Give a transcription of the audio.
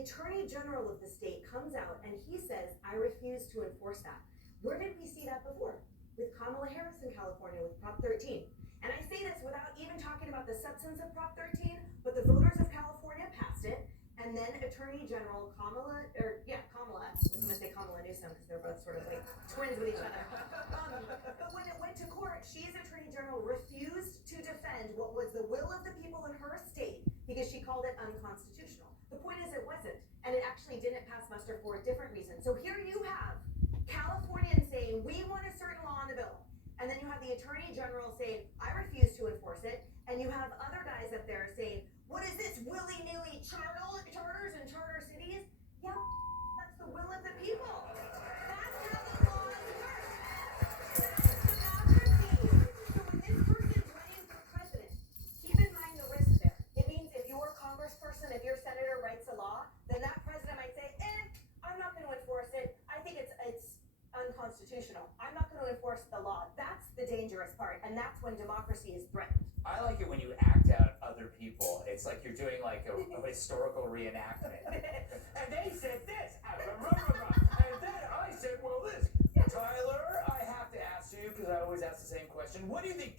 the Attorney General of the state comes out and he says, I refuse to enforce that. Where did we see that before? With Kamala Harris in California with Prop 13. And I say this without even talking about the substance of Prop 13, but the voters of California passed it, and then Attorney General Kamala, I was gonna say Kamala Newsom because they're both sort of like twins with each other. But when it went to court, she's Attorney General refused to defend what was the will of the people in her state because she called it unconstitutional. The point is it wasn't, and it actually didn't pass muster for a different reason. So here you have Californians saying, we want a certain law in the bill. And then you have the Attorney General saying, I refuse to enforce it. And you have other guys up there saying, what is this willy-nilly charters and charter cities? Yeah, that's the will of the people. That's how the laws work. That's democracy. So when this person's running for president, keep in mind the risk there. It means if your congressperson, if your senator writes a law, then that president might say, I'm not going to enforce it. I think it's unconstitutional. I'm not going to enforce the law. That's the dangerous part, and that's when democracy is threatened. I like it when you act out other people. It's like you're doing like a historical reenactment. And they said this, and then I said, well, this. Tyler, I have to ask you, because I always ask the same question, what do you think